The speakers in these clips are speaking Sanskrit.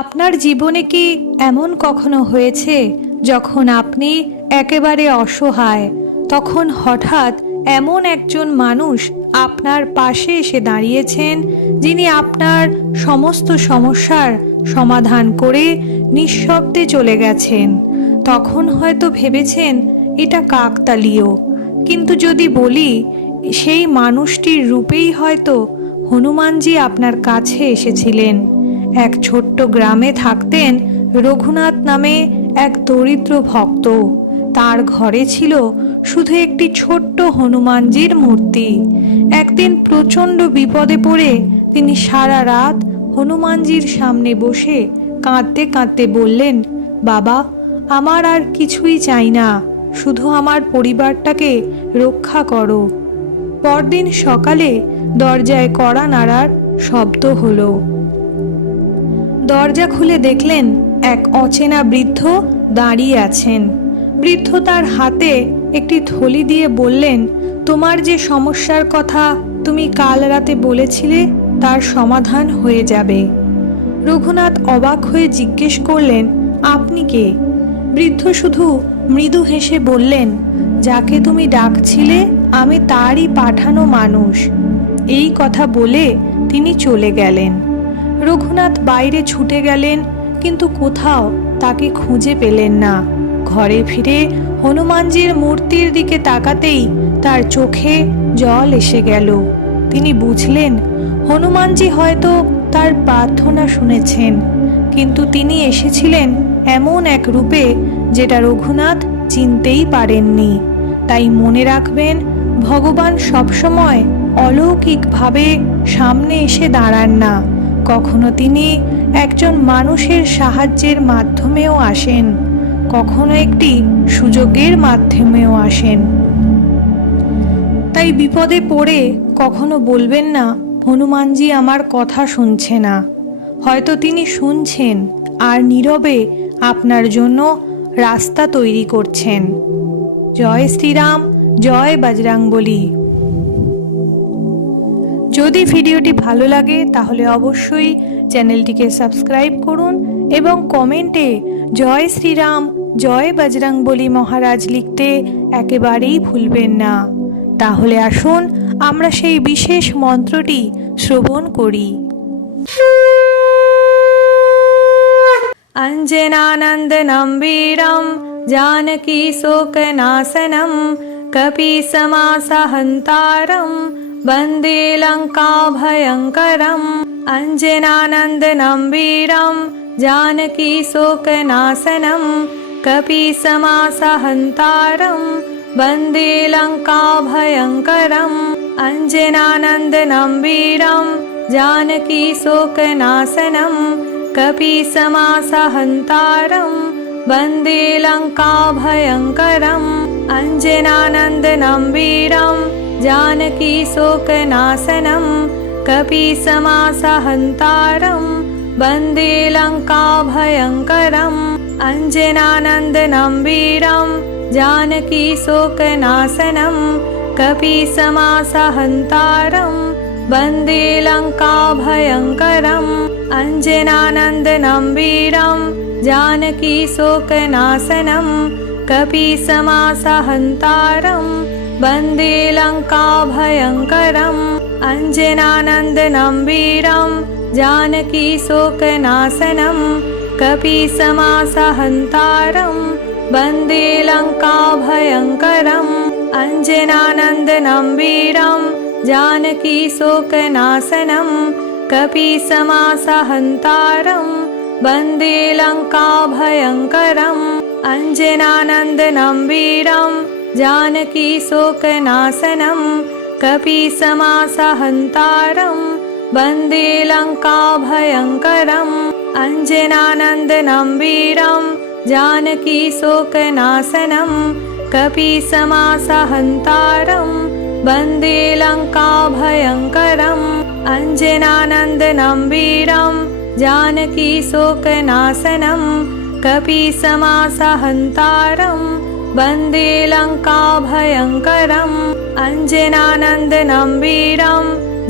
আপনার জীবনে কি এমন কখনো হয়েছে যখন আপনি একেবারে অসহায়, তখন হঠাৎ এমন একজন মানুষ আপনার পাশে এসে দাঁড়িয়েছেন যিনি আপনার সমস্ত সমস্যার সমাধান করে নিঃশব্দে চলে গেছেন। তখন হয়তো ভেবেছেন এটা কাকতালীয়, কিন্তু যদি বলি সেই মানুষটির রূপেই হয়তো হনুমানজি আপনার কাছে এসেছিলেন। এক ছোট্ট গ্রামে থাকতেন রঘুনাথ নামে এক দরিদ্র ভক্ত। তার ঘরে ছিল শুধু একটি ছোট্ট হনুমানজির মূর্তি। একদিন প্রচণ্ড বিপদে পড়ে তিনি সারা রাত হনুমানজির সামনে বসে কাঁদতে কাঁদতে বললেন, বাবা, আমার আর কিছুই চাই না, শুধু আমার পরিবারটাকে রক্ষা করো। পরদিন সকালে দরজায় কড়া নাড়ার শব্দ হলো। দরজা খুলে দেখলেন এক অচেনা বৃদ্ধ দাঁড়িয়ে আছেন। বৃদ্ধ তার হাতে একটি থলি দিয়ে বললেন, তোমার যে সমস্যার কথা তুমি কাল রাতে বলেছিলে তার সমাধান হয়ে যাবে। রঘুনাথ অবাক হয়ে জিজ্ঞেস করলেন, আপনি কে? বৃদ্ধ শুধু মৃদু হেসে বললেন, যাকে তুমি ডাকছিলে আমি তারই পাঠানো মানুষ। এই কথা বলে তিনি চলে গেলেন। রঘুনাথ বাইরে ছুটে গেলেন, কিন্তু কোথাও তাকে খুঁজে পেলেন না। ঘরে ফিরে হনুমানজির মূর্তির দিকে তাকাতেই তার চোখে জল এসে গেল। তিনি বুঝলেন হনুমানজি হয়তো তার প্রার্থনা শুনেছেন, কিন্তু তিনি এসেছিলেন এমন এক রূপে যেটা রঘুনাথ চিনতেই পারেননি। তাই মনে রাখবেন, ভগবান সবসময় অলৌকিকভাবে সামনে এসে দাঁড়ান না, কখনো তিনি একজন মানুষের সাহায্যের মাধ্যমেও আসেন, কখনো একটি সুযোগের মাধ্যমেও আসেন। তাই বিপদে পড়ে কখনো বলবেন না হনুমানজি আমার কথা শুনছে না। হয়তো তিনি শুনছেন আর নীরবে আপনার জন্য রাস্তা তৈরি করছেন। জয় শ্রীরাম, জয় বজরংবলী। যদি ভিডিওটি ভালো লাগে তাহলে অবশ্যই চ্যানেলটিকে সাবস্ক্রাইব করুন এবং কমেন্টে জয় শ্রীরাম, জয় বজরংবলী মহারাজ লিখতে একেবারেই ভুলবেন না। তাহলে আসুন আমরা সেই বিশেষ মন্ত্রটি শ্রবণ করি। অঞ্জনানন্দনম বীরম জানকী শোকনাশনম কপিসমাসহন্তারম বন্দে লঙ্কাভয়ঙ্করম। অঞ্জনানন্দনম বীরম জানকী শোকনাশনম কপিসমাসহন্তারম বন্দে লঙ্কাভয়ঙ্করম। অঞ্জনানন্দনম বীরম জানকী শোকনাশনম কপিসমাসহন্তারম বন্দে লঙ্কাভয়ঙ্করম। অঞ্জনানন্দনম বীরম জানকী শোকনাশনম কপিসমাসহন্তারম বন্দে লঙ্কাভয়ঙ্করম। অঞ্জনানন্দনম বীরম জানকী শোকনাশনম কপিসমাসহন্তারম বন্দে লঙ্কাভয়ঙ্করম। অঞ্জনানন্দনম বীরম জানকী শোকনাশনম কপিসমাসহন্তারম বন্দে লঙ্কাভয়ঙ্করম। অঞ্জনানন্দনম বীরম জানকী শোকনাশনম কপিসমাসহন্তারম বন্দে লঙ্কাভয়ঙ্করম। অঞ্জনানন্দনম বীরম জানকী শোকনাশনম কপিসমাসহন্তারম বন্দে লঙ্কাভয়ঙ্করম। অঞ্জনানন্দনম বীরম জানকী শোকনাশনম কপিসমাসহন্তারম বন্দে লঙ্কাভয়ঙ্করম। অঞ্জনানন্দনম বীরম জানকী শোকনাশনম কপিসমাসহন্তারম বন্দে লঙ্কাভয়ঙ্করম। অঞ্জনানন্দনম বীরম জানকী শোকনাশনম কপিসমাসহন্তারম বন্দে লঙ্কাভয়ঙ্করম। অঞ্জনানন্দনম বীরম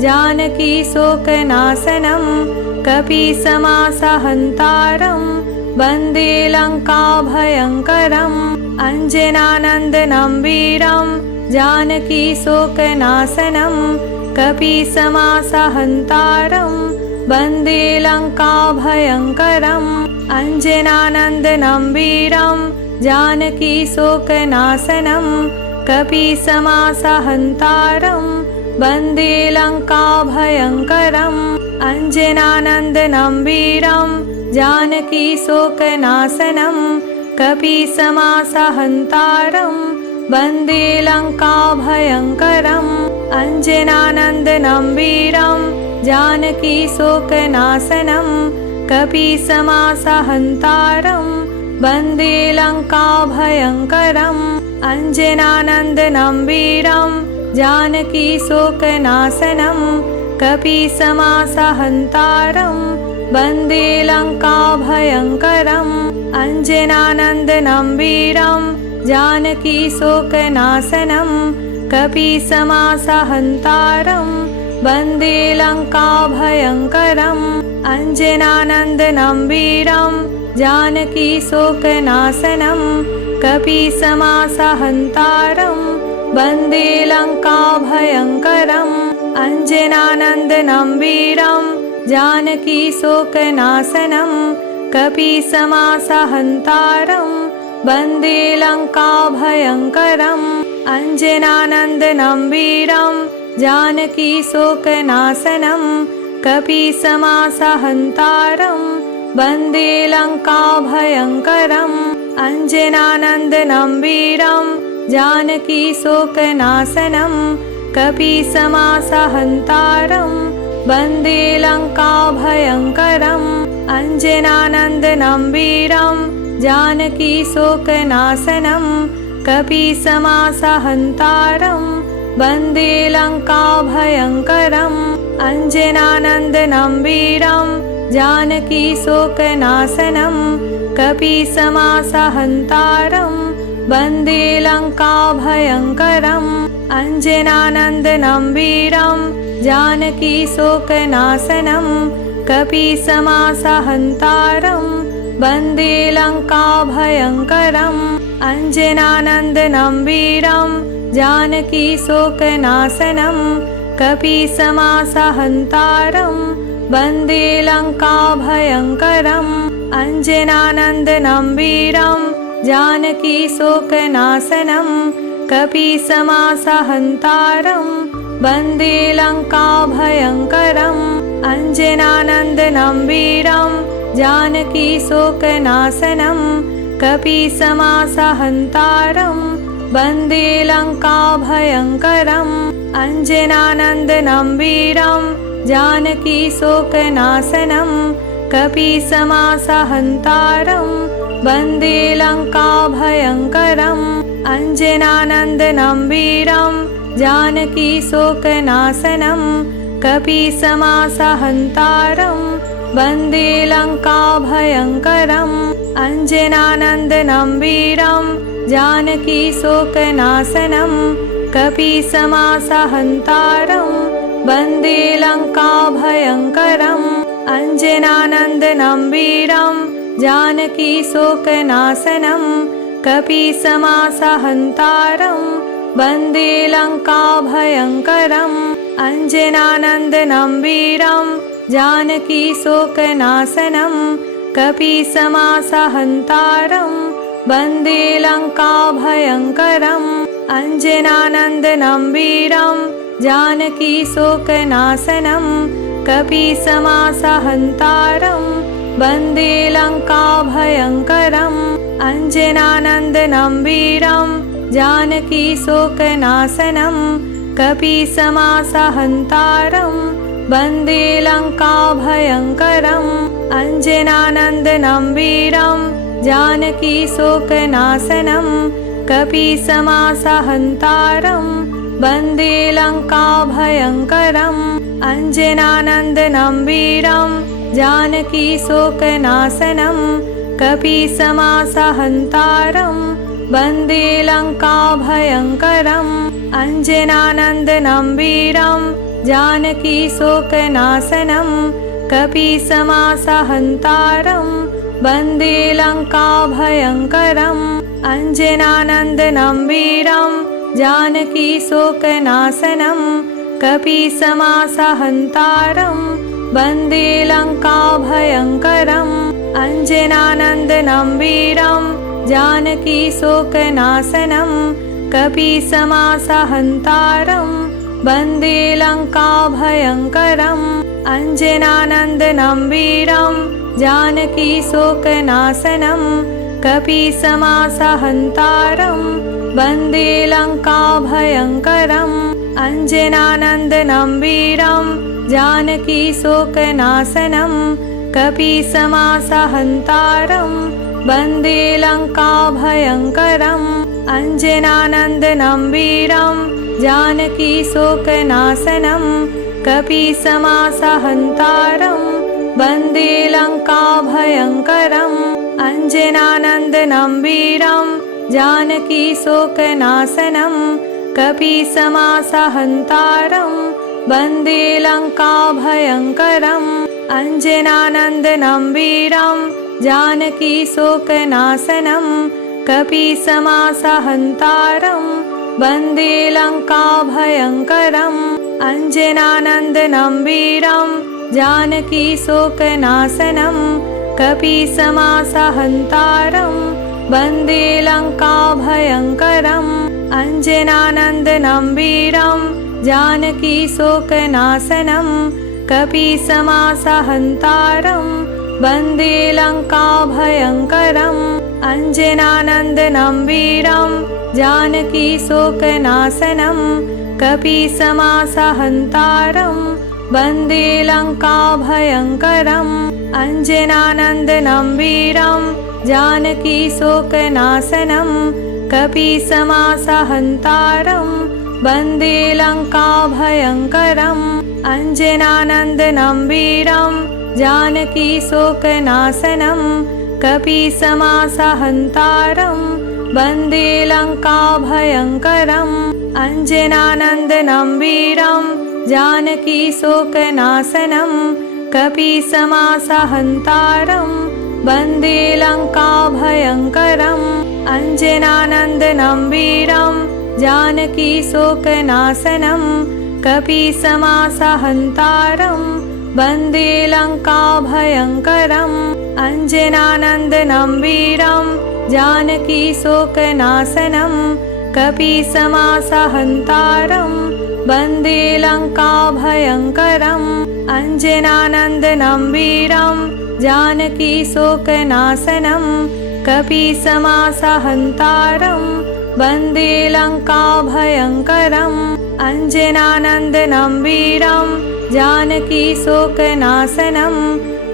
জানকী শোকনাশনম कपीसमासहन्तारं वन्दे लङ्काभयङ्करम् अञ्जनानन्दनं वीरं जानकीशोकनाशनं कपीसमासहन्तारं वन्दे लङ्काभयङ्करम् अञ्जनानन्दनं वीरं जानकीशोकनाशनं कपीसमासहन्तारं वन्दे लङ्काभयङ्करम् अञ्जनानन्दनं वीरं जानकीशोकनाशनं कपीसमासहन्तारं वन्दे लङ्काभयङ्करम् अञ्जनानन्दनं वीरं जानकीशोकनाशनं कपीसमासहन्तारं वन्दे लङ्काभयङ्करम् अञ्जनानन्दनं वीरं जानकीशोकनाशनं कपीसमासहन्तारं वन्दे लङ्काभयङ्करम् अञ्जनानन्दनं वीरं जानकीशोकनाशनं कपीसमासहन्तारं वन्दे लङ्काभयङ्करम् अञ्जनानन्दनं वीरं जानकीशोकनाशनं कपीसमासहन्तारं वन्दे लङ्काभयङ्करम् अञ्जनानन्दनं वीरं जानकीशोकनाशनं कपीसमासहन्तारं वन्दे लङ्काभयङ्करम् अञ्जनानन्दनं वीरं जानकीशोकनाशनं कपीसमासहन्तारं वन्दे लङ्काभयङ्करम् अञ्जनानन्दनं वीरं जानकीशोकनाशनं कपीसमासहन्तारं वन्दे लङ्काभयङ्करम् अञ्जनानन्दनं वीरं जानकीशोकनाशनं कपीसमासहन्तारं वन्दे लङ्काभयङ्करम् अञ्जनानन्दनं वीरं जानकीशोकनाशनं कपीसमासहन्तारं वन्दे लङ्काभयङ्करम् अञ्जनानन्दनं वीरं जानकीशोकनाशनं कपीसमासहन्तारं वन्दे लङ्काभयङ्करम् अञ्जनानन्दनं वीरं जानकीशोकनाशनं कपीसमासहन्तारं वन्दे लङ्काभयङ्करम् अञ्जनानन्दनं वीरं जानकीशोकनाशनं कपीसमासहन्तारं वन्दे लङ्काभयङ्करम् अञ्जनानन्दनं वीरं जानकीशोकनाशनं कपीसमासहन्तारं वन्दे लङ्काभयङ्करम् अञ्जनानन्दनं वीरं जानकीशोकनाशनं कपीसमासहन्तारं वन्दे लङ्काभयङ्करम् अञ्जनानन्दनं वीरं जानकीशोकनाशनं कपीसमासहन्तारं वन्दे लङ्काभयङ्करम् अञ्जनानन्दनं वीरं जानकीशोकनाशनं कपीसमासहन्तारं वन्दे लङ्काभयङ्करम् अञ्जनानन्दनं वीरं जानकीशोकनाशनं कपीसमासहन्तारं वन्दे लङ्काभयङ्करम् अञ्जनानन्दनं वीरं जानकीशोकनाशनं कपीसमासहन्तारं वन्दे लङ्काभयङ्करम् अञ्जनानन्दनं वीरं जानकीशोकनाशनं कपीसमासहन्तारं वन्दे लङ्काभयङ्करम् अञ्जनानन्दनं वीरं जानकीशोकनाशनं कपीसमासहन्तारं वन्दे लङ्काभयङ्करम् अञ्जनानन्दनं वीरं जानकीशोकनाशनं कपीसमासहन्तारं वन्दे लङ्काभयङ्करम् अञ्जनानन्दनं वीरं जानकीशोकनाशनं कपीसमासहन्तारं वन्दे लङ्काभयङ्करम् अञ्जनानन्दनं वीरं जानकीशोकनाशनं कपीसमासहन्तारं वन्दे लङ्काभयङ्करम् अञ्जनानन्दनं वीरं जानकीशोकनाशनं कपीसमासहन्तारं वन्दे लङ्काभयङ्करम् अञ्जनानन्दनं वीरं जानकीशोकनाशनं कपीसमासहन्तारं वन्दे लङ्काभयङ्करम् अञ्जनानन्दनं वीरं जानकीशोकनाशनं कपीसमासहन्तारं वन्दे लङ्काभयङ्करम् अञ्जनानन्दनं वीरं जानकीशोकनाशनं कपीसमासहन्तारं वन्दे लङ्काभयङ्करम् अञ्जनानन्दनं वीरं जानकीशोकनाशनं कपीसमासहन्तारं वन्दे लङ्काभयङ्करम् अञ्जनानन्दनं वीरं जानकीशोकनाशनं कपीसमासहन्तारं वन्दे लङ्काभयङ्करम् अञ्जनानन्दनं वीरं जानकीशोकनाशनं कपीसमासहन्तारं वन्दे लङ्काभयङ्करम् अञ्जनानन्दनं वीरं जानकीशोकनाशनं कपीसमासहन्तारं वन्दे लङ्काभयङ्करम् अञ्जनानन्दनं वीरं जानकीशोकनाशनं कपीसमासहन्तारं वन्दे लङ्काभयङ्करम् अञ्जनानन्दनं वीरं जानकीशोकनाशनं कपीसमासहन्तारं वन्दे लङ्काभयङ्करम् अञ्जनानन्दनं वीरं जानकीशोकनाशनं कपीसमासहन्तारं वन्दे लङ्काभयङ्करम् अञ्जनानन्दनं वीरं जानकीशोकनाशनं कपीसमासहन्तारं वन्दे लङ्काभयङ्करम् अञ्जनानन्दनं वीरं जानकीशोकनाशनं कपीसमासहन्तारं वन्दे लङ्काभयङ्करम् अञ्जनानन्दनं वीरं जानकीशोकनाशनं कपीसमासहन्तारं वन्दे लङ्काभयङ्करम् अञ्जनानन्दनं वीरं जानकीशोकनाशनं कपीसमासहन्तारं वन्दे लङ्काभयङ्करम् अञ्जनानन्दनं वीरं जानकीशोकनाशनं कपीसमासहन्तारं वन्दे लङ्काभयङ्करम् अञ्जनानन्दनं वीरं जानकीशोकनाशनं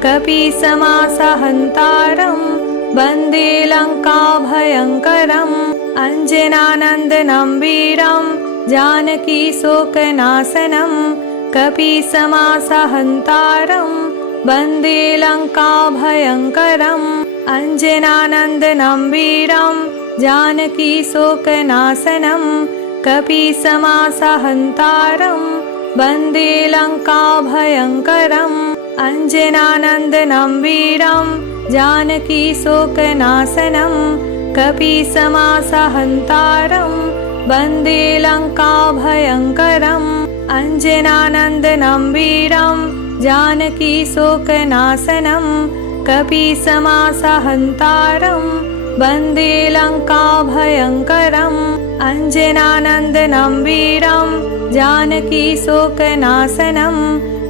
कपीसमासहन्तारं वन्दे लङ्काभयङ्करम् अञ्जनानन्दनं वीरं जानकीशोकनाशनं कपीसमासहन्तारं वन्दे लङ्काभयङ्करम् अञ्जनानन्दनं वीरं जानकीशोकनाशनं कपीसमासहन्तारं वन्दे लङ्काभयङ्करम् अञ्जनानन्दनं वीरं जानकीशोकनाशनं कपीसमासहन्तारं वन्दे लङ्काभयङ्करम् अञ्जनानन्दनं वीरं जानकीशोकनाशनं कपीसमासहन्तारं वन्दे लङ्काभयङ्करम् अञ्जनानन्दनं वीरं जानकीशोकनाशनं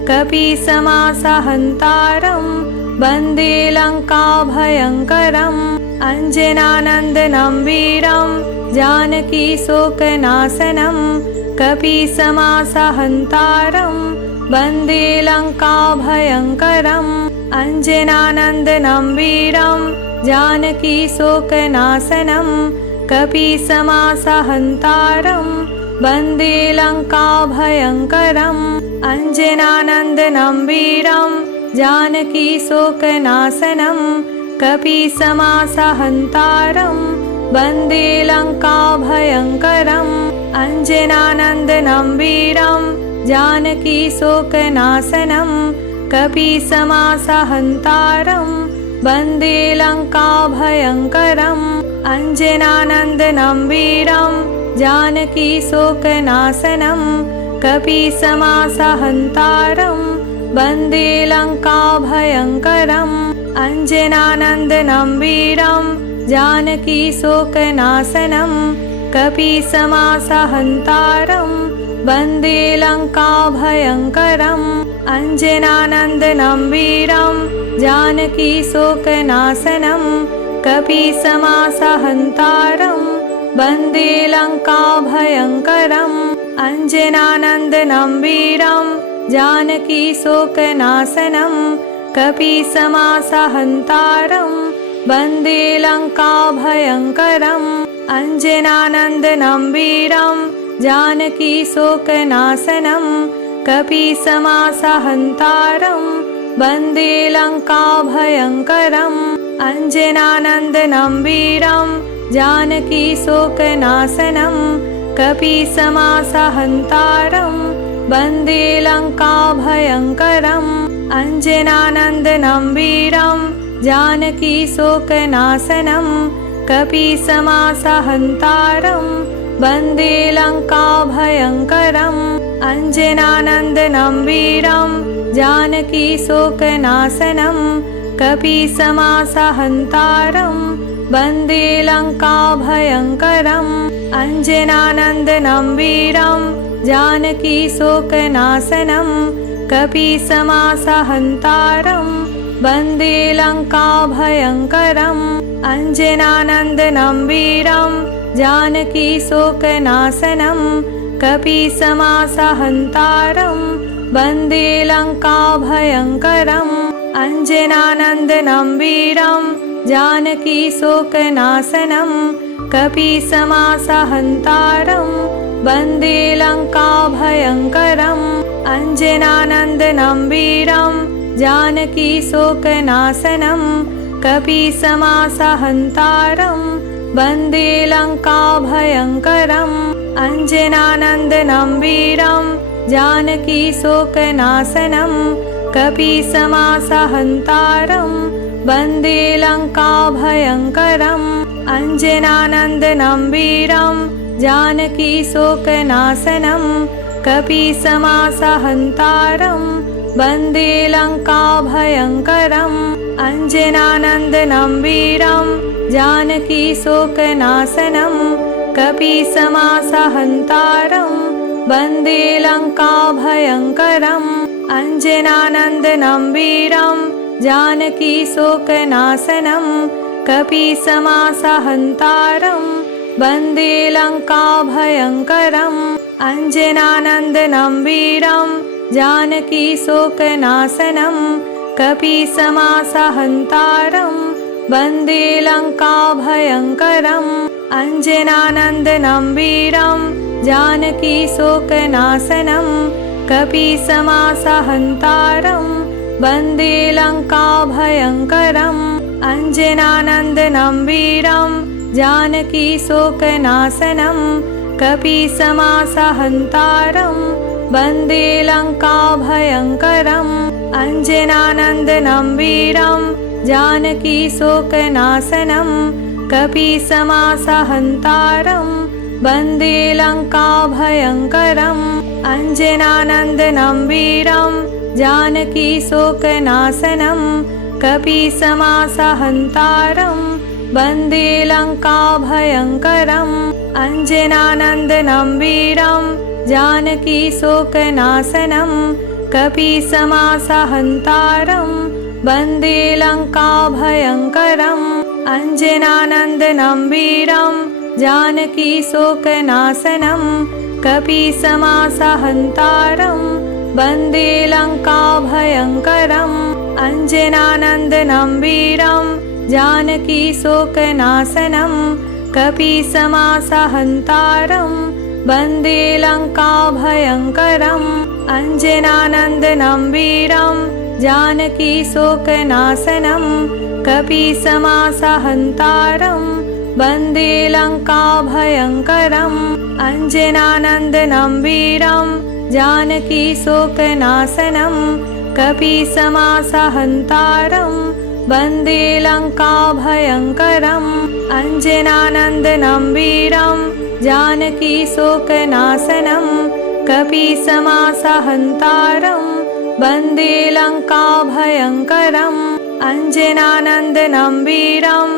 कपीसमासहन्तारं वन्दे लङ्काभयङ्करम् अञ्जनानन्दनं वीरं जानकीशोकनाशनं कपीसमासहन्तारं वन्दे लङ्काभयङ्करम् अञ्जनानन्दनं वीरं जानकीशोकनाशनं कपीसमासहन्तारं वन्दे लङ्काभयङ्करम् अञ्जनानन्दनं वीरं जानकीशोकनाशनं कपीसमासहन्तारं वन्दे लङ्काभयङ्करम् अञ्जनानन्दनं वीरं जानकीशोकनाशनं कपीसमासहन्तारं वन्दे लङ्काभयङ्करम् अञ्जनानन्दनं वीरं जानकीशोकनाशनं कपीसमासहन्तारं वन्दे लङ्काभयङ्करम् अञ्जनानन्दनं वीरं जानकीशोकनाशनं कपीसमासहन्तारं वन्दे लङ्काभयङ्करम् अञ्जनानन्दनं वीरं जानकीशोकनाशनं कपीसमासहन्तारं वन्दे लङ्काभयङ्करम् अञ्जनानन्दनं वीरं जानकीशोकनाशनं कपीसमासहन्तारं वन्दे लङ्काभयङ्करम् अञ्जनानन्दनं वीरं जानकीशोकनाशनं कपीसमासहन्तारं वन्दे लङ्काभयङ्करम् अञ्जनानन्दनं वीरं जानकीशोकनाशनं कपीसमासहन्तारं वन्दे लङ्काभयङ्करम् अञ्जनानन्दनं वीरं जानकीशोकनाशनं कपीसमासहन्तारं वन्दे लङ्काभयङ्करम् अञ्जनानन्दनं वीरं जानकीशोकनाशनं कपीसमासहन्तारं वन्दे लङ्काभयङ्करम् अञ्जनानन्दनं वीरं जानकीशोकनाशनं कपीसमासहन्तारं वन्दे लङ्काभयङ्करम् अञ्जनानन्दनं वीरं जानकीशोकनाशनं कपीसमासहन्तारं वन्दे लङ्काभयङ्करम् अञ्जनानन्दनं वीरं जानकीशोकनाशनं कपीसमासहन्तारं वन्दे लङ्काभयङ्करम् अञ्जनानन्दनं वीरं जानकीशोकनाशनं कपीसमासहन्तारं वन्दे लङ्काभयङ्करम् अञ्जनानन्दनं वीरं जानकीशोकनाशनं कपीसमासहन्तारं वन्दे लङ्काभयङ्करम् अञ्जनानन्दनं वीरं जानकीशोकनाशनं कपीसमासहन्तारं वन्दे लङ्काभयङ्करम् अञ्जनानन्दनं वीरं जानकीशोकनाशनं कपीसमासहन्तारं वन्दे लङ्काभयङ्करम् अञ्जनानन्दनं वीरं जानकीशोकनाशनं कपीसमासहन्तारं वन्दे लङ्काभयङ्करम् अञ्जनानन्दनं वीरं जानकीशोकनाशनं कपीसमासहन्तारं वन्दे लङ्काभयङ्करम् अञ्जनानन्दनं वीरं जानकीशोकनाशनं कपीसमासहन्तारं वन्दे लङ्काभयङ्करम् अञ्जनानन्दनं वीरं जानकीशोकनाशनं कपीसमासहन्तारं वन्दे लङ्काभयङ्करम् अञ्जनानन्दनं वीरं जानकीशोकनाशनं कपीसमासहन्तारं वन्दे लङ्काभयङ्करम् अञ्जनानन्दनं वीरं जानकीशोकनाशनं कपीसमासहन्तारं वन्दे लङ्काभयङ्करम् अञ्जनानन्दनं वीरं जानकीशोकनाशनं कपीसमासहन्तारं वन्दे लङ्काभयङ्करम् अञ्जनानन्दनं वीरं जानकीशोकनाशनं कपीसमासहन्तारं वन्दे लङ्काभयङ्करम् अञ्जनानन्दनं वीरं जानकीशोकनाशनं कपीसमासहन्तारं वन्दे लङ्काभयङ्करम् अञ्जनानन्दनं वीरं जानकीशोकनाशनं कपीसमासहन्तारं वन्दे लङ्काभयङ्करम् अञ्जनानन्दनं वीरं जानकीशोकनाशनं कपीसमासहन्तारं वन्दे लङ्काभयङ्करम् अञ्जनानन्दनं वीरं जानकीशोकनाशनं कपीसमासहन्तारं वन्दे लङ्काभयङ्करम् अञ्जनानन्दनं वीरं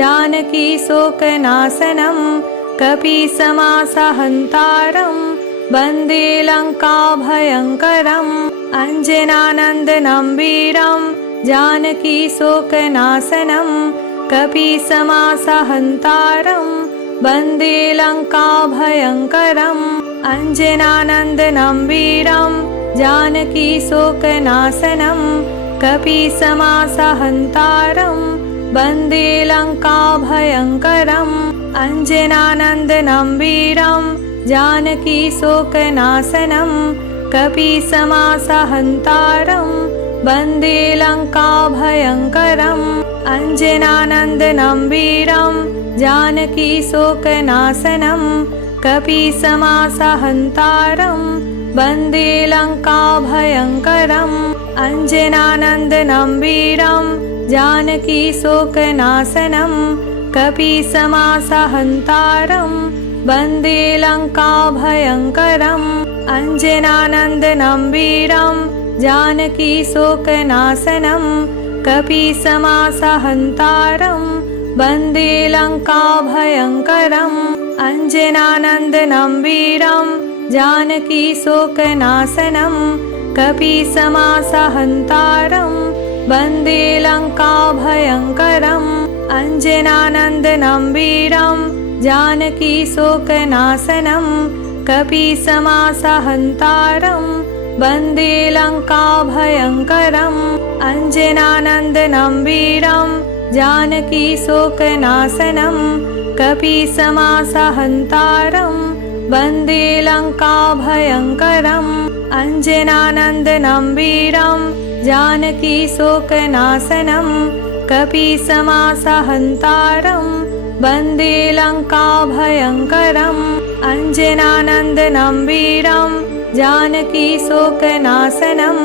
जानकीशोकनाशनं कपीसमासहन्तारं वन्दे लङ्काभयङ्करम् अञ्जनानन्दनं वीरं जानकीशोकनाशनं कपीसमासहन्तारं वन्दे लङ्काभयङ्करम् अञ्जनानन्दनं वीरं जानकीशोकनाशनं कपीसमासहन्तारं वन्दे लङ्काभयङ्करम् अञ्जनानन्दनं वीरं जानकीशोकनाशनं कपीसमासहन्तारं वन्दे लङ्काभयङ्करम् अञ्जनानन्दनं वीरं जानकीशोकनाशनं कपीसमासहन्तारं वन्दे लङ्काभयङ्करम् अञ्जनानन्दनं वीरं जानकीशोकनाशनं कपीसमासहन्तारं वन्दे लङ्काभयङ्करम् अञ्जनानन्दनं वीरं जानकीशोकनाशनं कपीसमासहन्तारं वन्दे लङ्काभयङ्करम् अञ्जनानन्दनं वीरं जानकीशोकनाशनं कपीसमासहन्तारं वन्दे लङ्काभयङ्करम् अञ्जनानन्दनं वीरं जानकीशोकनाशनं कपीसमासहन्तारं वन्दे लङ्काभयङ्करम् अञ्जनानन्दनं वीरं जानकीशोकनाशनं कपीसमासहन्तारं वन्दे लङ्काभयङ्करम् अञ्जनानन्दनं वीरं जानकीशोकनाशनं कपीसमासहन्तारं वन्दे लङ्काभयङ्करम् अञ्जनानन्दनं वीरं जानकीशोकनाशनं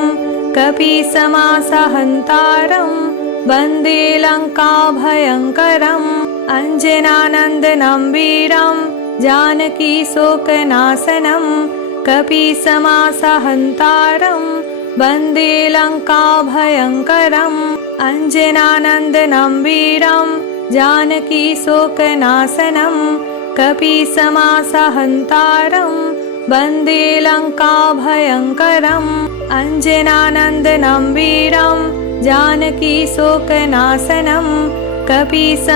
कपीसमासहन्तारं वन्दे लङ्काभयङ्करम् अञ्जनानन्दनं वीरं जानकीशोकनाशनं कपीसमासहन्तारं वन्दे लङ्काभयङ्करम् अञ्जनानन्दनं वीरं जानकीशोकनाशनं कपीसमासहन्तारं वन्दे लङ्काभयङ्करम् अञ्जनानन्दनं वीरं जानकीशोकनाशनं कपीसमासहन्तारं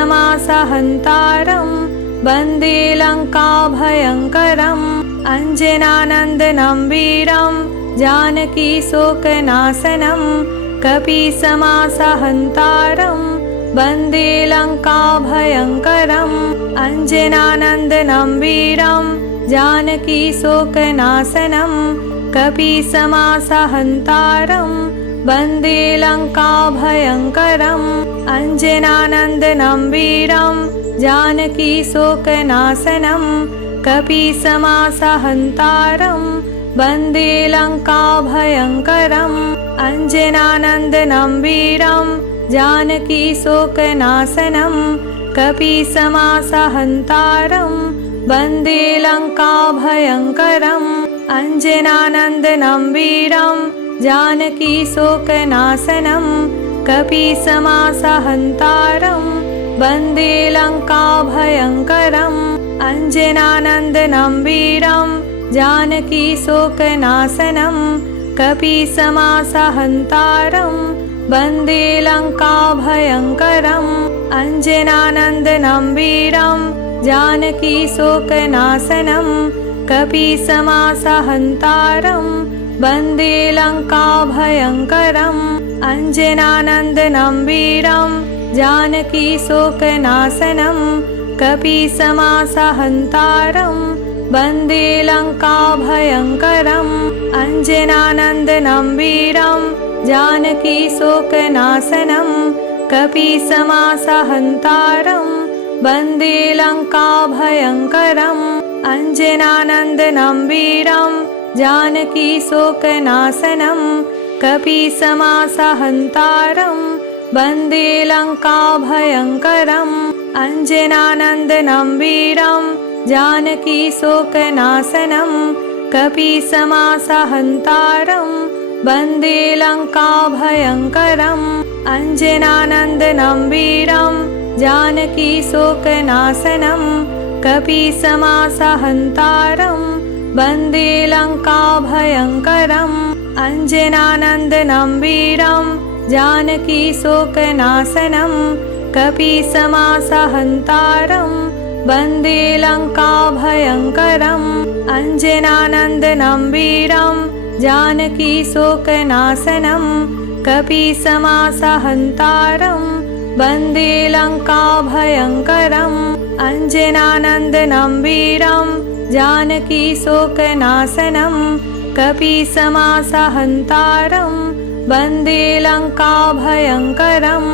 वन्दे लङ्काभयङ्करम् अञ्जनानन्दनं वीरं जानकीशोकनाशनं कपीसमासहन्तारं वन्दे लङ्काभयङ्करम् अञ्जनानन्दनं वीरं जानकीशोकनाशनं कपीसमासहन्तारं वन्दे लङ्काभयङ्करम् अञ्जनानन्दनं वीरं जानकीशोकनाशनं कपीसमासहन्तारं वन्दे लङ्काभयङ्करम् अञ्जनानन्दनं वीरं जानकीशोकनाशनं कपीसमासहन्तारं वन्दे लङ्काभयङ्करम् अञ्जनानन्दनं वीरं जानकीशोकनाशनं कपीसमासहन्तारं वन्दे लङ्काभयङ्करम् अञ्जनानन्दनं वीरं जानकीशोकनाशनं कपीसमासहन्तारं वन्दे लङ्काभयङ्करम् अञ्जनानन्दनं वीरं जानकीशोकनाशनं कपीसमासहन्तारं वन्दे लङ्काभयङ्करम् अञ्जनानन्दनं वीरं जानकीशोकनाशनं कपीसमासहन्तारं वन्दे लङ्काभयङ्करम् अञ्जनानन्दनं वीरं जानकीशोकनाशनं कपीसमासहन्तारं वन्दे लङ्काभयङ्करम् अञ्जनानन्दनं वीरं जानकीशोकनाशनं कपीसमासहन्तारं वन्दे लङ्काभयङ्करम् अञ्जनानन्दनं वीरं जानकीशोकनाशनं कपीसमासहन्तारं वन्दे लङ्काभयङ्करम् अञ्जनानन्दनं वीरं जानकीशोकनाशनं कपीसमासहन्तारं वन्दे लङ्काभयङ्करम् अञ्जनानन्दनं वीरं जानकीशोकनाशनं कपीसमासहन्तारं वन्दे लङ्काभयङ्करम् अञ्जनानन्दनं वीरं जानकीशोकनाशनं कपीसमासहन्तारं वन्दे लङ्काभयङ्करम् अञ्जनानन्दनं वीरं जानकीशोकनाशनं कपीसमासहन्तारं वन्दे लङ्काभयङ्करम्।